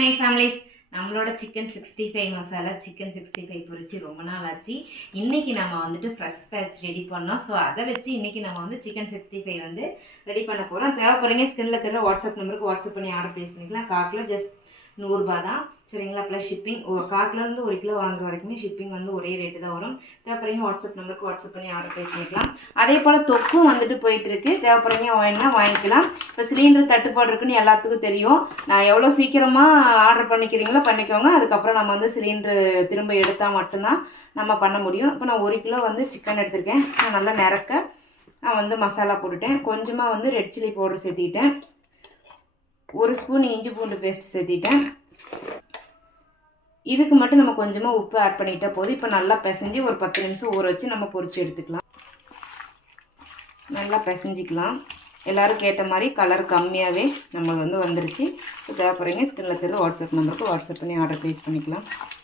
My families. நம்மளோட chicken 65 masala chicken 65 பொரிச்சு ரொம்ப நாள் ஆச்சு. இன்றைக்கி நம்ம வந்துட்டு ஃப்ரெஷ் பேட்ச் ரெடி பண்ணோம். ஸோ அதை வச்சு இன்றைக்கி நம்ம வந்து சிக்கன் 65 வந்து ரெடி பண்ண போகிறோம். தேவைப்படுறீங்க ஸ்கிரீனில் தர வாட்ஸ்அப் நம்பருக்கு வாட்ஸ்அப் பண்ணி ஆர்டர் ப்ளேஸ் பண்ணிக்கலாம். 1/4 கிலோ ஜஸ்ட் 100 ரூபா தான், சரிங்களா? ப்ளஸ் ஷிப்பிங் 1/4 கிலோலேருந்து 1 கிலோ வாங்குற வரைக்குமே ஷிப்பிங் வந்து ஒரே ரேட்டு தான் வரும். தேவைப்படுறீங்க வாட்ஸ்அப் நம்பருக்கு வாட்ஸ்அப் பண்ணி ஆர்டர் ப்ளேஸ் பண்ணிக்கலாம். அதே போல் தொக்கும் வந்துட்டு போயிட்டுருக்கு. தேவைப்படுறீங்க வேணுன்னா வாங்கிக்கலாம். இப்போ சிலிண்டர் தட்டுப்பாடு இருக்குன்னு எல்லாத்துக்கும் தெரியும். நான் எவ்வளோ சீக்கிரமாக ஆர்டர் பண்ணிக்கிறீங்களோ பண்ணிக்கோங்க. அதுக்கப்புறம் நம்ம வந்து சிலிண்டரு திரும்ப எடுத்தால் மட்டும்தான் நம்ம பண்ண முடியும். இப்போ நான் 1 கிலோ வந்து சிக்கன் எடுத்திருக்கேன். நான் நல்லா நிறக்க நான் வந்து மசாலா போட்டுட்டேன். கொஞ்சமாக வந்து ரெட் சில்லி பவுடர் சேர்த்திட்டேன். 1 ஸ்பூன் இஞ்சி பூண்டு பேஸ்ட் சேர்த்திட்டேன். இதுக்கு மட்டும் நம்ம கொஞ்சமாக உப்பு ஆட் பண்ணிட்டா போதும். இப்போ நல்லா பிசைஞ்சு ஒரு 10 நிமிஷம் ஊற வச்சு நம்ம பொரிச்சு எடுத்துக்கலாம். நல்லா பிசைஞ்சிக்கலாம். எல்லோரும் கேட்ட மாதிரி கலர் கம்மியாகவே நம்மளுக்கு வந்து வந்துருச்சு. இப்போ தேவைப்படுறீங்க ஸ்கிரீனில் தெரியல வாட்ஸ்அப் நம்பருக்கு வாட்ஸ்அப் பண்ணி ஆர்டர் ப்ளேஸ் பண்ணிக்கலாம்.